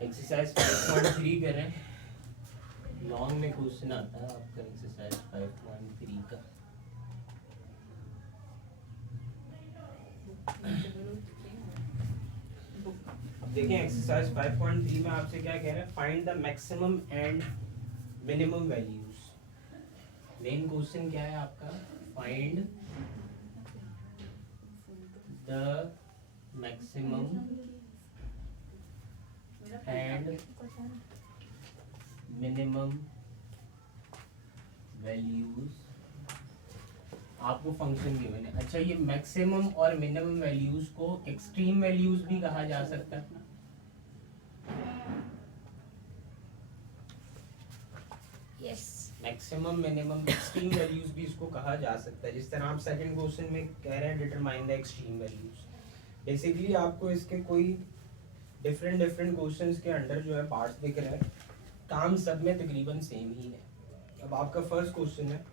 Exercise 5.3 कर रहे हैं, लॉन्ग में क्वेश्चन आता है आपका एक्सरसाइज 5.3 का। अब देखें एक्सरसाइज 5.3 में आपसे क्या कह रहे हैं, find the maximum and minimum values. Main question क्या है आपका, find the maximum and minimum values. आपको फंक्शन गिवन है। अच्छा, ये मैक्सिमम और मिनिमम वैल्यूज को एक्सट्रीम वैल्यूज भी कहा जा सकता है। Yes, maximum minimum extreme values भी इसको कहा जा सकता है। जिस तरह आप सेकंड क्वेश्चन में कह रहे हैं determine the extreme values, basically आपको इसके कोई डिफरेंट क्वेश्चंस के अंडर जो है पार्ट्स दिख रहे हैं, काम सब में तकरीबन सेम ही है। अब आपका फर्स्ट क्वेश्चन है,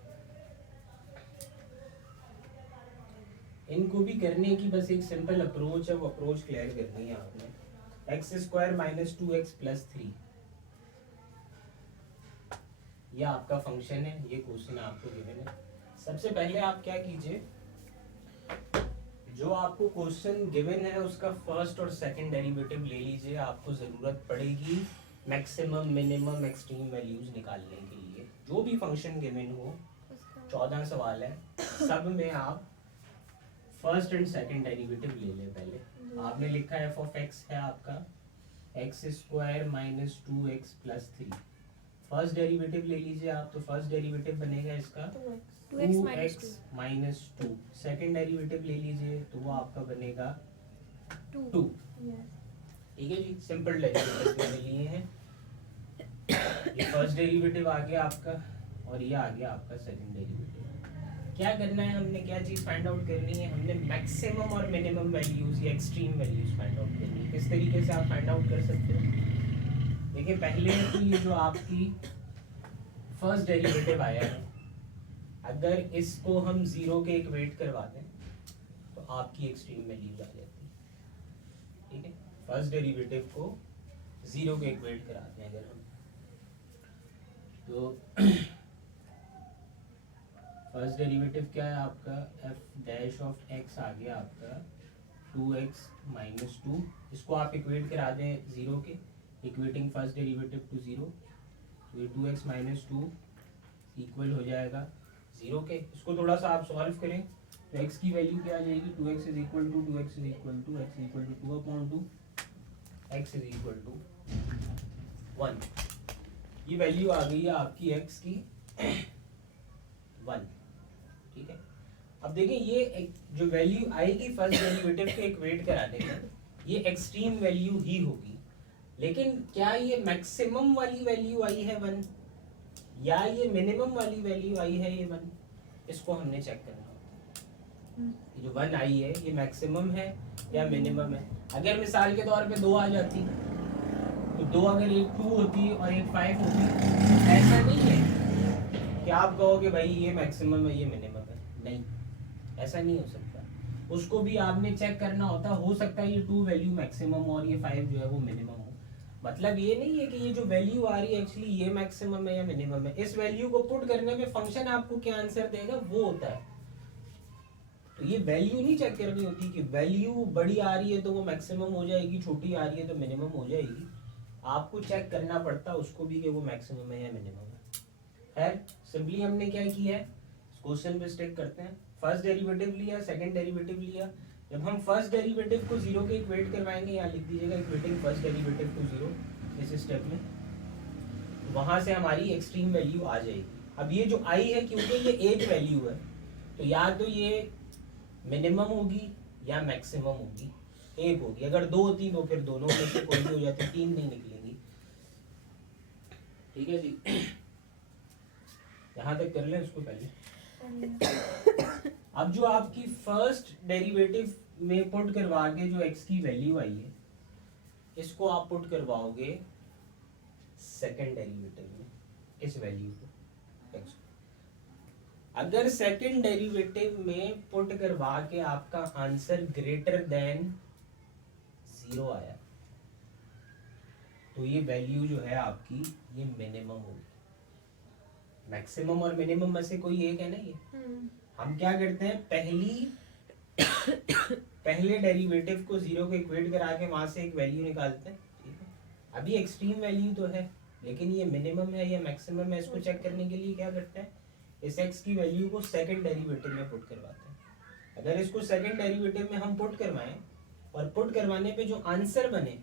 इनको भी करने की बस एक सिंपल अप्रोच है, वो अप्रोच क्लियर करनी है आपने। X square minus 2x plus 3, यह आपका फंक्शन है, ये क्वेश्चन आपको गिवन है। सबसे पहले आप क्या कीजिए, जो आपको क्वेश्चन गिवन है उसका फर्स्ट और सेकंड डेरिवेटिव ले लीजिए। आपको जरूरत पड़ेगी मैक्सिमम मिनिमम एक्सट्रीम वैल्यूज निकालने के लिए। जो भी फंक्शन गिवन हो, 14 सवाल है, सब में आप फर्स्ट एंड सेकंड डेरिवेटिव ले लें। पहले आपने लिखा है एफ ऑफ एक्स है आपका x square minus 2x plus 3। First derivative ले लीजिए आप, तो फर्स्ट डेरिवेटिव बनेगा इसका 2x माइनस 2। सेकेंड डेरिवेटिव ले लीजिए तो वो आपका बनेगा 2। ठीक है जी, सिंपल डेरिवेटिव मैंने लिए हैं। ये फर्स्ट डेरिवेटिव आ गया आपका और ये आ गया आपका सेकंड डेरिवेटिव। क्या करना है, हमने क्या चीज़ फाइंड आउट करनी है, हमने मैक्सिमम और मिनिमम वैल्यूज या एक्सट्रीम वैल्यूज फाइंड आउट करनी है। किस तरीके से आप फाइंड आउट कर सकते हो, देखिए पहले तो ये जो आपकी फर्स्ट डेरिवेटिव आया है, अगर इसको हम जीरो के इक्वेट करवा दें तो आपकी एक्सट्रीम वैल्यूज आ जाती है। ठीक है, फर्स्ट डेरिवेटिव को जीरो के इक्वेट कराते हैं अगर हम, तो फर्स्ट डेरिवेटिव क्या है आपका, एफ डैश ऑफ एक्स आ गया आपका 2x माइनस 2। इसको आप इक्वेट करा दें जीरो के, equating first derivative two zero, तो ये 2x माइनस 2 इक्वल हो जाएगा जीरो के। इसको थोड़ा सा आप सॉल्व करें तो x की वैल्यू क्या आ जाएगी, 2x is equal to 2x is equal to x equal to 2/2, x is equal to 1। ये वैल्यू आ गई है आपकी x की 1। ठीक है, अब देखिए ये जो वैल्यू आएगी फर्स्ट डेरिवेटिव के इक्वेट कराने में, ये एक्सट्रीम वैल्यू ही होगी। लेकिन क्या ये मैक्सिमम वाली वैल्यू आई है 1 या ये मिनिमम वाली वैल्यू आई है ये 1, इसको हमने चेक करना होता है। ये जो 1 आई है ये मैक्सिमम है या मिनिमम है। अगर मिसाल के तौर पे 2 आ जाती तो 2 अगर एक 2 होती और एक 5 होती, ऐसा नहीं है कि आप कहोगे भाई ये मैक्सिमम है ये मिनिमम है, नहीं, ऐसा नहीं हो सकता। उसको भी आपने चेक करना होता, हो सकता है ये 2 वैल्यू मैक्सिमम और ये 5 जो है वो मिनिमम हो। मतलब ये नहीं है कि ये जो वैल्यू आ रही है एक्चुअली ये मैक्सिमम है या मिनिमम है। इस वैल्यू को पुट करने में फंक्शन आपको क्या आंसर देगा वो होता है। तो ये वैल्यू नहीं चेक करनी होती कि वैल्यू बड़ी आ रही है तो वो मैक्सिमम हो जाएगी, छोटी आ रही है तो मिनिमम हो जाएगी। आपको चेक करना पड़ता है उसको भी कि वो मैक्सिमम है या मिनिमम है। खैर सिंपली हमने क्या किया है, क्वेश्चन पे स्टिक करते हैं। फर्स्ट डेरिवेटिव लिया, सेकंड डेरिवेटिव लिया। जब हम फर्स्ट डेरिवेटिव को जीरो के इक्वेट करवाएंगे, यहाँ लिख दीजिएगा equating first derivative two zero इस स्टेप में, वहां से हमारी एक्सट्रीम वैल्यू आ जाएगी। अब ये जो आई है क्योंकि ये एक वैल्यू है तो या तो ये मिनिमम होगी या मैक्सिमम होगी, एक होगी। अगर 2 होती तो फिर दोनों में से कोई भी हो जाती, 3 नहीं निकलेंगी। ठीक है जी, यहाँ तक कर लें उसको पहले। अब जो आपकी फर्स्ट डेरिवेटिव में पुट करवा के जो x की वैल्यू आई है, इसको आप पुट करवाओगे सेकंड डेरिवेटिव में, इस वैल्यू को x। अगर सेकंड डेरिवेटिव में पुट करवा के आपका आंसर ग्रेटर देन 0 आया तो ये वैल्यू जो है आपकी ये मिनिमम होगी। मैक्सिमम और मिनिमम में से कोई एक है ना ये। हम क्या करते हैं, पहले डेरिवेटिव को जीरो को इक्वेट करा के वहां से एक वैल्यू निकालते हैं, ठीक है। अभी एक्सट्रीम वैल्यू तो है, लेकिन ये मिनिमम है या मैक्सिमम है, इसको चेक करने के लिए क्या करते हैं, इस x की वैल्यू को सेकंड डेरिवेटिव में पुट करवाते हैं। अगर इसको सेकंड डेरिवेटिव में हम पुट करवाएं और पुट करवाने पे जो आंसर बने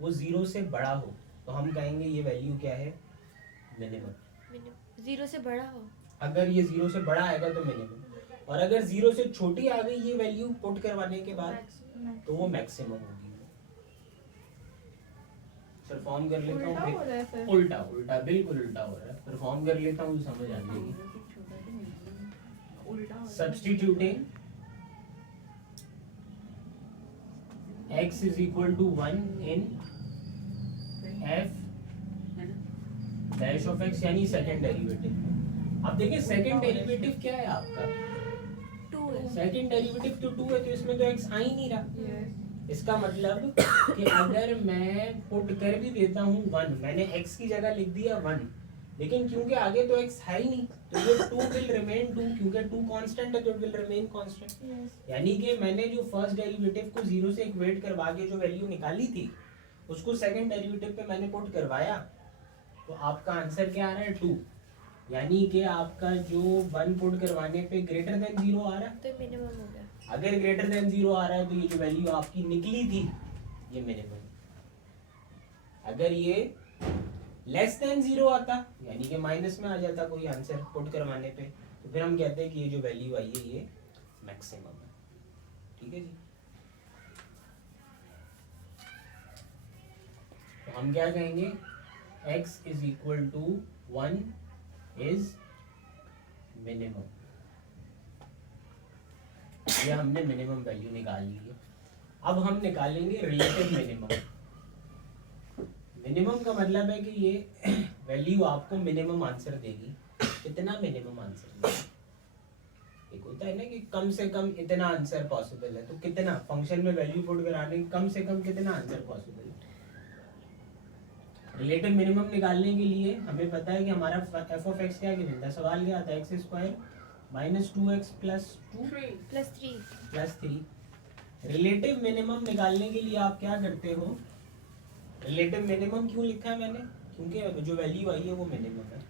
वो जीरो से बड़ा हो, तो हम कहेंगे ये वैल्यू क्या है, मिनिमम। जीरो से बड़ा हो, अगर ये जीरो से बड़ा आएगा तो मिनिमम, और अगर जीरो से छोटी आ गई ये वैल्यू पुट करवाने के बाद तो वो मैक्सिमम होगी। परफॉर्म कर लेता हूँ, उल्टा उल्टा बिल्कुल उल्टा हो रहा है। परफॉर्म कर लेता हूँ तो समझ आ जाएगी। Substituting x is equal to 1 in f dash of x, यानी सेकंड डेरिवेटिव। अब देखिए सेकंड डेरिवेटिव क्या है आपका, 2 है। सेकंड डेरिवेटिव तो 2 है, तो इसमें तो x आ ही नहीं रहा। इसका मतलब कि अगर मैं पुट कर भी देता हूँ 1, मैंने x की जगह लिख दिया 1, लेकिन क्योंकि आगे तो x है ही नहीं, तो ये 2 विल रिमेन 2, क्योंकि 2 कांस्टेंट है तो इट विल रिमेन कांस्टेंट। यानी कि मैंने जो फर्स्ट डेरिवेटिव को जीरो से इक्वेट करवा के जो वैल्यू निकाली थी उसको सेकंड डेरिवेटिव पे मैंने पुट करवाया, तो आपका आंसर क्या आ रहा है, 2। यानी कि आपका जो 1 पुट करवाने पे ग्रेटर देन 0 आ रहा है, तो मिनिमम हो गया। अगर ग्रेटर देन 0 आ रहा है तो ये जो वैल्यू आपकी निकली थी ये मिनिमम। अगर ये लेस देन 0 आता, यानी कि माइनस में आ जाता कोई आंसर पुट करवाने पे, तो फिर हम कहते हैं कि ये जो वैल्यू आई है ये मैक्सिमम है। ठीक है जी, तो हम क्या कहेंगे, x is equal to 1 is minimum। ये हमने मिनिमम वैल्यू निकाल ली है। अब हम निकालेंगे रिलेटिव मिनिमम। मिनिमम का मतलब है कि ये वैल्यू आपको मिनिमम आंसर देगी। कितना मिनिमम आंसर देगी, एक होता है ना कि कम से कम इतना आंसर पॉसिबल है, तो कितना फंक्शन में वैल्यू पुट कराने कम से कम कितना आंसर पॉसिबल है। रिलेटिव मिनिमम निकालने के लिए हमें पता है कि हमारा f of x क्या गिवन था, सवाल क्या था, x square minus 2x plus 2 plus 3। Relative minimum निकालने के लिए आप क्या करते हो, रिलेटिव मिनिमम क्यों लिखा है मैंने, क्योंकि जो वैल्यू आई है वो मिनिमम है।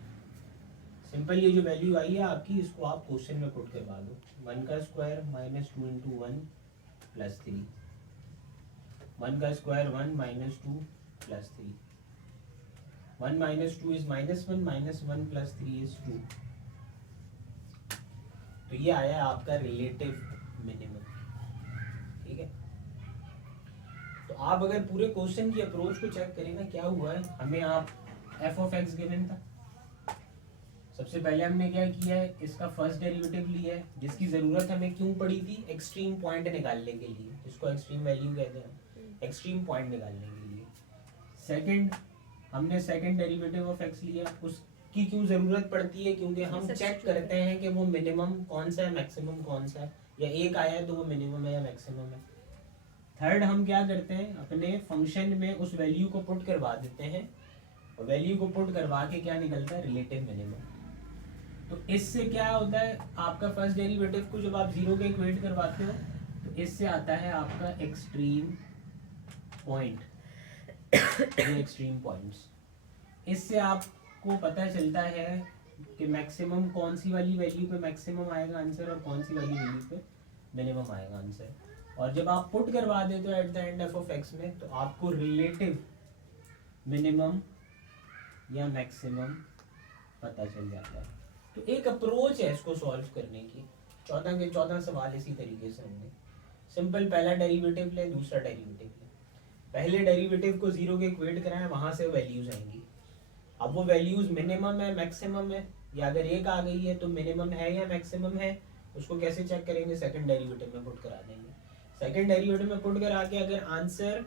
सिंपल, ये जो वैल्यू आई है आपकी, इसको आप क्वेश्चन में पुट करवा दो। 1 का स्क्वायर माइनस 2 इंटू 1 प्लस 3, 1 का square 1 minus 2 plus 3, 1 minus 2 is -1, -1 plus 3 is 2। तो ये आया आपका रिलेटिव मिनिमम। ठीक है, तो आप अगर पूरे क्वेश्चन की अप्रोच को चेक करें ना, क्या हुआ है, हमें आप f of x गिवन था। सबसे पहले हमने क्या किया है, इसका फर्स्ट डेरिवेटिव लिया है, जिसकी जरूरत हमें क्यों पड़ी थी, एक्सट्रीम पॉइंट निकालने के लिए, जिसको एक्सट्रीम वैल्यू कहते हैं, एक्सट्रीम पॉइंट निकालने के लिए। सेकंड, हमने सेकंड डेरिवेटिव ऑफ x लिया, उसकी क्यों जरूरत पड़ती है, क्योंकि हम चेक करते हैं कि वो मिनिमम कौन सा है, मैक्सिमम कौन सा है, या एक आया है तो वो मिनिमम है या मैक्सिमम है। थर्ड, हम क्या करते हैं, अपने फंक्शन में उस वैल्यू को पुट करवा देते हैं, और वैल्यू को पुट करवा के क्या निकलता है, रिलेटिव मिनिमम। तो इससे क्या होता है, आपका फर्स्ट डेरिवेटिव को जब आप जीरो के इक्वेट करवाते हो तो इससे आता है आपका एक्सट्रीम पॉइंट, एक्सट्रीम पॉइंट्स। इससे आपको पता चलता है कि मैक्सिमम कौन सी वाली वैल्यू पे मैक्सिमम आएगा आंसर और कौन सी वाली वैल्यू पे मिनिमम आएगा आंसर। और जब आप पुट करवा देते हो at the end F of x में, तो आपको रिलेटिव मिनिमम या मैक्सिमम पता चल जाता है। तो एक अप्रोच है इसको सॉल्व करने की। 14 के 14 सवाल इसी तरीके से होंगे। सिंपल, पहला डेरिवेटिव ले, दूसरा डेरिवेटिव ले। पहले डेरिवेटिव को जीरो के इक्वेट कराएं, वहां से वैल्यूज आएंगी। अब वो वैल्यूज मिनिमम है मैक्सिमम है, या अगर एक आ गई है तो मिनिमम है या मैक्सिमम है, उसको कैसे चेक करेंगे, सेकंड डेरिवेटिव में पुट करा देंगे। सेकंड डेरिवेटिव में पुट करा के अगर आंसर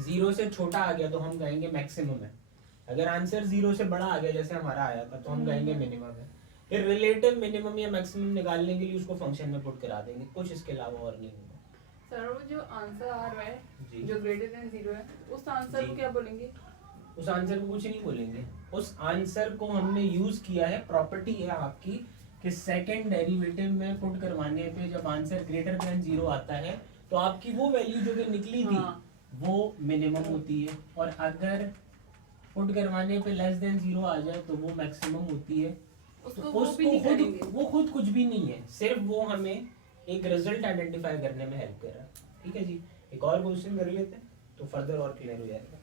जीरो से छोटा आ गया तो हम कहेंगे मैक्सिमम है, अगर आंसर जीरो से बड़ा आ गया जैसे हमारा आया था तो हम कहेंगे मिनिमम है। फिर रिलेटिव मिनिमम या मैक्सिमम निकालने के लिए उसको फंक्शन में पुट करा देंगे, कुछ इसके अलावा और नहीं होगा। सर वो जो आंसर आ रहा है जी। जो ग्रेटर देन 0 है उस आंसर जी। को क्या बोलेंगे? उस आंसर को कुछ नहीं बोलेंगे, उस आंसर को हमने यूज किया है, प्रॉपर्टी है आपकी कि सेकंड डेरिवेटिव में पुट करवाने पे जब आंसर ग्रेटर देन 0 आता है तो आपकी वो वैल्यू जो कि निकली थी हाँ। वो मिनिमम होती है, और अगर पुट करवाने पे लेस देन 0 आ जाए तो वो मैक्सिमम होती है। उसको तो वो भी नहीं करेंगे। वो खुद कुछ भी नहीं है, सिर्फ वो हमें एक रिजल्ट आइडेंटिफाई करने में हेल्प कर रहा है। ठीक है जी, एक और क्वेश्चन कर लेते हैं तो फर्दर और क्लियर हो जाएगा।